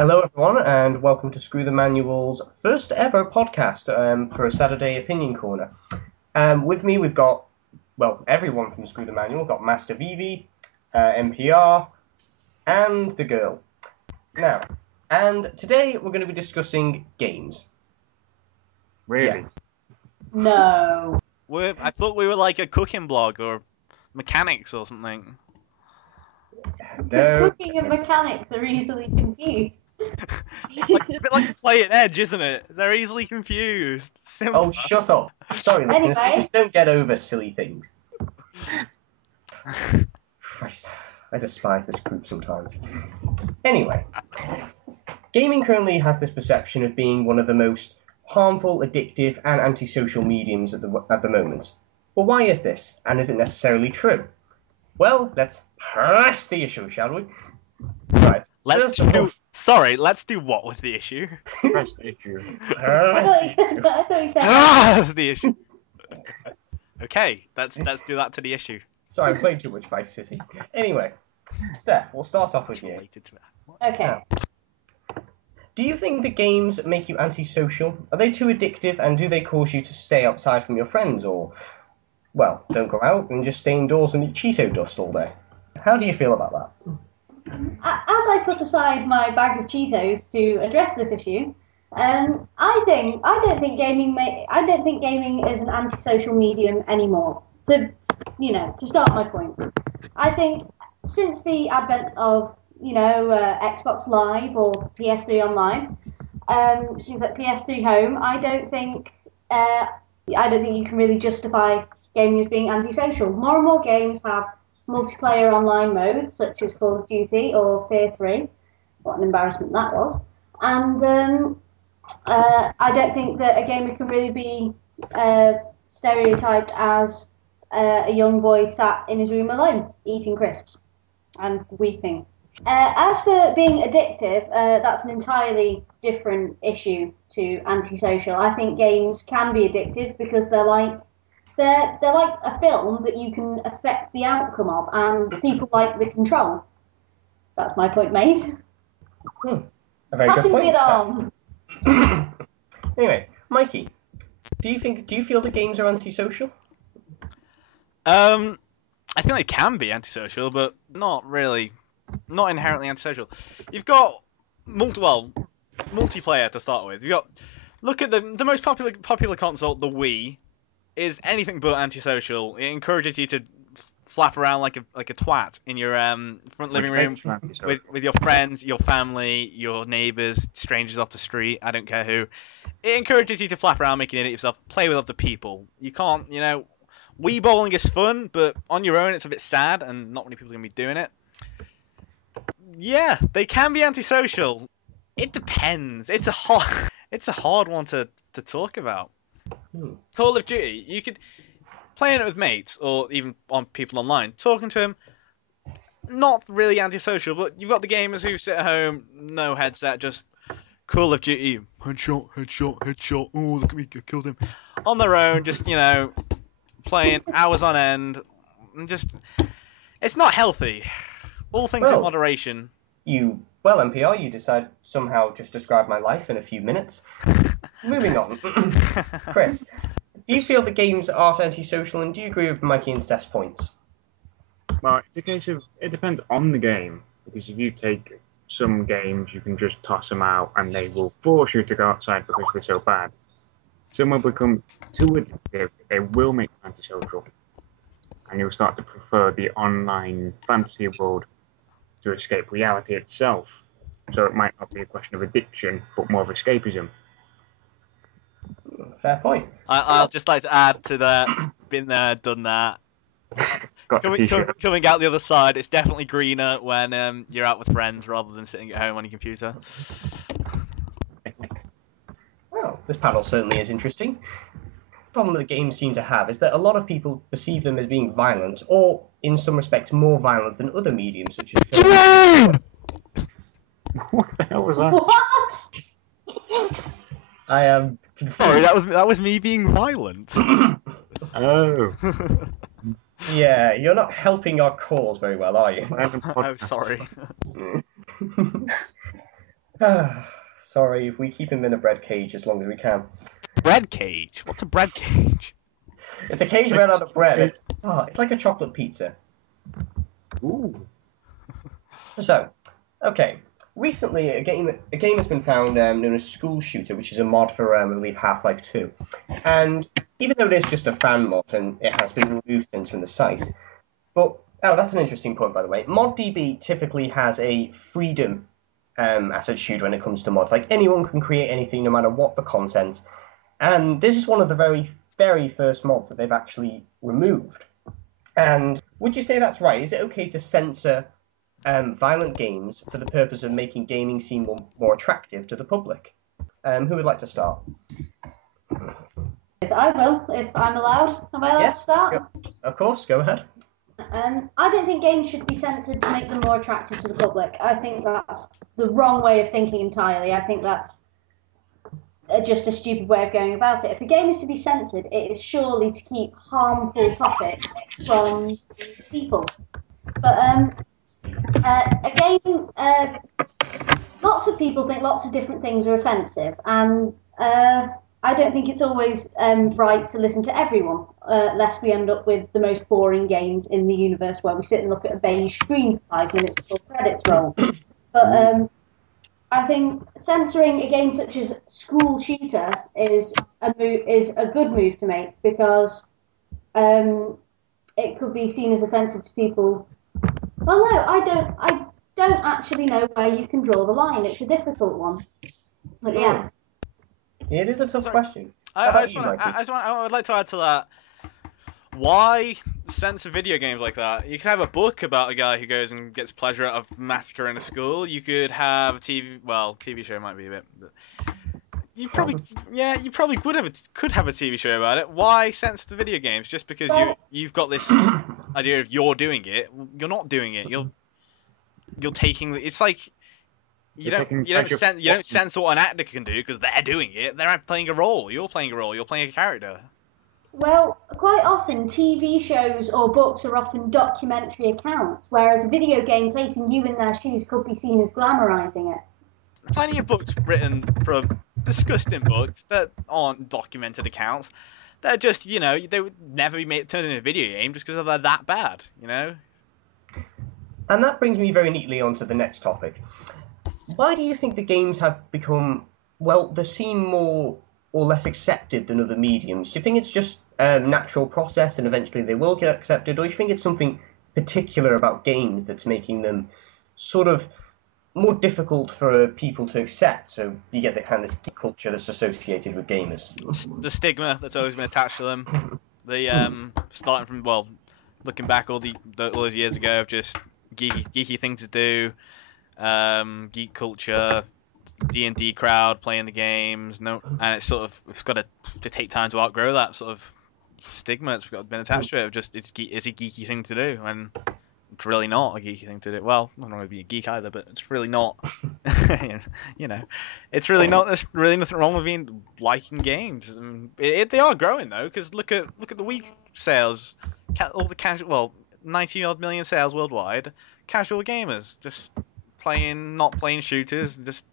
Hello, everyone, and welcome to Screw the Manual's first ever podcast for a Saturday Opinion Corner. With me, we've got, well, everyone from Screw the Manual. We've got Maester Vivi, NPR, and the girl. Now, and today we're going to be discussing games. Really? Yes. No. I thought we were like a cooking blog or mechanics or something. Because No. cooking and mechanics are easily confused. It's a bit like Play It Edge, isn't it? They're easily confused. Simple. Oh, shut up. Sorry, listeners, Anyway. just don't get over silly things. Christ, I despise this group sometimes. Anyway, gaming currently has this perception of being one of the most harmful, addictive, and antisocial mediums at the moment. Well, why is this? And is it necessarily true? Well, let's press the issue, shall we? Right. Let's do what with the issue? Press the issue. I thought you said That's the issue. Okay, let's do that to the issue. Sorry, I'm playing too much Vice City. Anyway, Steph, we'll start off with you. Related to it. Okay. Now, do you think the games make you antisocial? Are they too addictive, and do they cause you to stay outside from your friends, or, well, don't go out and just stay indoors and eat Cheeto dust all day? How do you feel about that? As I put aside my bag of Cheetos to address this issue, I don't think gaming is an antisocial medium anymore. To start my point, I think since the advent of Xbox Live or PS3 Online, things like PS3 Home, I don't think you can really justify gaming as being antisocial. More and more games have multiplayer online modes, such as Call of Duty or Fear 3. What an embarrassment that was. And I don't think that a gamer can really be stereotyped as a young boy sat in his room alone, eating crisps and weeping. As for being addictive, that's an entirely different issue to antisocial. I think games can be addictive because they're like a film that you can affect the outcome of, and people like the control. That's my point made. A very Passing good point, it Steph. on. Anyway, Mikey, do you feel the games are antisocial? I think they can be antisocial, but not really, not inherently antisocial. You've got multiplayer to start with. Look at the most popular console, the Wii, is anything but antisocial. It encourages you to flap around like a twat in your front living room with your friends, your family, your neighbours, strangers off the street. I don't care who. It encourages you to flap around, make an idiot of yourself, play with other people. You can't, Wii bowling is fun, but on your own it's a bit sad, and not many people are gonna be doing it. Yeah, they can be antisocial. It depends. It's a hard one to talk about. Call of Duty, you could playing it with mates or even on people online, talking to them. Not really antisocial, but you've got the gamers who sit at home, no headset, just Call of Duty, headshot. Oh, look at me, I killed him. On their own, just playing hours on end, and it's not healthy. All things in moderation. NPR, you decide somehow just describe my life in a few minutes. Moving on. Chris, do you feel the games are antisocial, and do you agree with Mikey and Steph's points? Well, it's a case of, it depends on the game, because if you take some games, you can just toss them out and they will force you to go outside because they're so bad. Some will become too addictive, they will make you antisocial, and you'll start to prefer the online fantasy world to escape reality itself. So it might not be a question of addiction, but more of escapism. Fair point. I'll just like to add to that, been there, done that. Got the t-shirt. Coming out the other side, it's definitely greener when you're out with friends rather than sitting at home on your computer. Well, this panel certainly is interesting. The problem that games seem to have is that a lot of people perceive them as being violent, or in some respects more violent than other mediums such as film. What the hell was that? What? I am confused. Sorry, that was me being violent. Oh. Yeah, you're not helping our cause very well, are you? Oh, sorry. Sorry, we keep him in a bread cage as long as we can. Bread cage? What's a bread cage? It's a cage made out of bread. It's like a chocolate pizza. Ooh. So, okay. Recently, a game has been found known as School Shooter, which is a mod for, I believe, Half-Life 2. And even though it is just a fan mod, and it has been removed since from the site, but, that's an interesting point, by the way. ModDB typically has a freedom attitude when it comes to mods. Like, anyone can create anything, no matter what the content. And this is one of the very, very first mods that they've actually removed. And would you say that's right? Is it okay to censor violent games for the purpose of making gaming seem more attractive to the public? Who would like to start? Yes, I will, if I'm allowed. Am I allowed to start? Of course, go ahead. I don't think games should be censored to make them more attractive to the public. I think that's the wrong way of thinking entirely. I think that's just a stupid way of going about it. If a game is to be censored, it is surely to keep harmful topics from people. But a game, lots of people think lots of different things are offensive, and I don't think it's always right to listen to everyone, lest we end up with the most boring games in the universe where we sit and look at a beige screen for 5 minutes before credits roll. But I think censoring a game such as School Shooter is a good move to make, because it could be seen as offensive to people. Well, no, I don't actually know where you can draw the line. It's a difficult one. But yeah. It is a tough question. I would like to add to that. Why censor video games like that? You could have a book about a guy who goes and gets pleasure out of massacring a school. You could have a TV show might be a bit. But you probably could have a TV show about it. Why censor the video games just because you've got this idea of you're doing it? You're not doing it. You're taking. It's like you don't censor what an actor can do because they're doing it. They're playing a role. You're playing a role. You're playing a character. Well, quite often TV shows or books are often documentary accounts, whereas a video game placing you in their shoes could be seen as glamorizing it. Plenty of books written from disgusting books that aren't documented accounts. They're just, they would never be turned into a video game just because they're that bad, And that brings me very neatly onto the next topic. Why do you think the games have become, they seem more or less accepted than other mediums? Do you think it's just a natural process and eventually they will get accepted, or do you think it's something particular about games that's making them sort of more difficult for people to accept? So you get the kind of this culture that's associated with gamers. The stigma that's always been attached to them. The starting from looking back all those years ago of just geeky thing to do, geek culture. D&D crowd playing the games, and it's got to take time to outgrow that sort of stigma that's been attached to it. Of just it's a geeky thing to do, and it's really not a geeky thing to do. Well, I'm not going to be a geek either, but it's really not. It's really not. There's really nothing wrong with liking games. They are growing though, because look at the Wii sales, all the casual 90-odd million sales worldwide. Casual gamers just not playing shooters, just.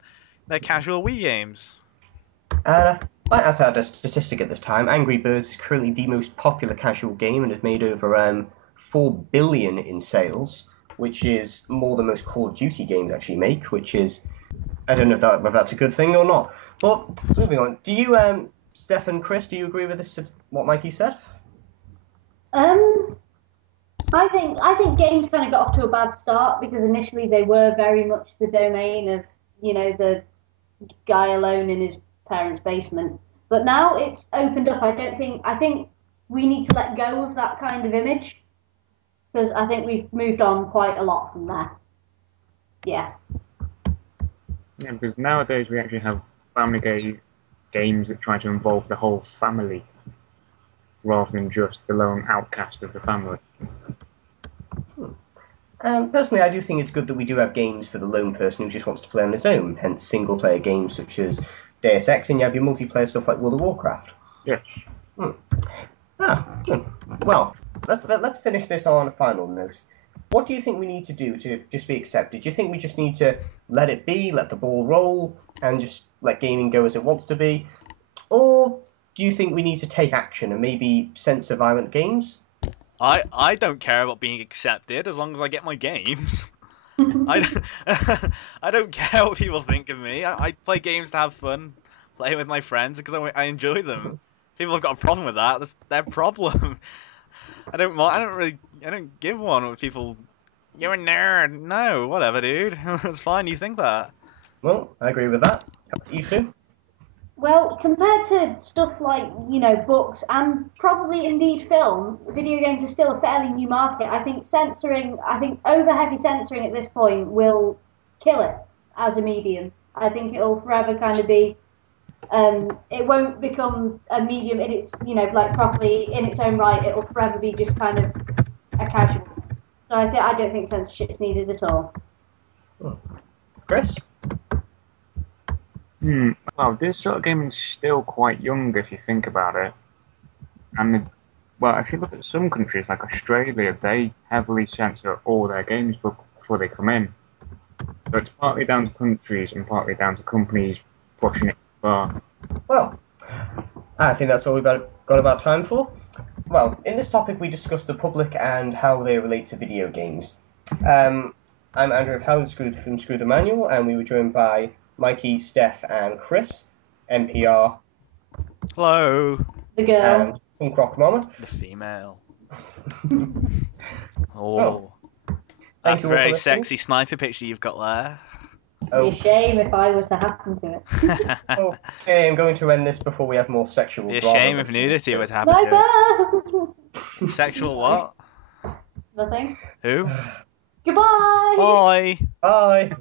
They're casual Wii games. And I might add a statistic at this time. Angry Birds is currently the most popular casual game and has made over 4 billion in sales, which is more than most Call of Duty games actually make, which is, I don't know whether that's a good thing or not. But moving on, do you, Steph and Chris, do you agree with this, what Mikey said? I think games kind of got off to a bad start because initially they were very much the domain of, the guy alone in his parents' basement. But now it's opened up. I think we need to let go of that kind of image, because I think we've moved on quite a lot from there. Yeah. Yeah, because nowadays we actually have family games that try to involve the whole family rather than just the lone outcast of the family. Personally, I do think it's good that we do have games for the lone person who just wants to play on his own, hence single-player games such as Deus Ex, and you have your multiplayer stuff like World of Warcraft. Yeah. Well, let's finish this on a final note. what do you think we need to do to just be accepted? Do you think we just need to let it be, let the ball roll, and just let gaming go as it wants to be? Or do you think we need to take action and maybe censor violent games? I don't care about being accepted as long as I get my games. I don't, I don't care what people think of me. I play games to have fun, play with my friends because I enjoy them. People have got a problem with that. That's their problem. I don't mind. I don't give one with people. You're a nerd. No, whatever, dude. It's fine. You think that. Well, I agree with that. How about you, Sue? Well, compared to stuff like, books and probably indeed film, video games are still a fairly new market. I think over heavy censoring at this point will kill it as a medium. I think it'll forever kind of be, it won't become a medium in its, like properly in its own right. It'll forever be just kind of a casual. So I don't think censorship's needed at all. Chris? Well, this sort of game is still quite young if you think about it. And, if you look at some countries like Australia, they heavily censor all their games before they come in. So it's partly down to countries and partly down to companies pushing it far. Well, I think that's all we've got about time for. Well, in this topic we discussed the public and how they relate to video games. I'm Andrew Howland from Screw the Manual, and we were joined by Mikey, Steph, and Chris, NPR. Hello. The girl. And PunkRockaMama. The female. Oh. That's a you all for very listening. sexy sniper picture you've got there. It'd be a shame if I were to happen to it. Okay, I'm going to end this before we have more sexual Be a drama. shame if nudity was happened Bye to bye. it. Sexual what? Nothing. Who? Goodbye. Bye. Bye.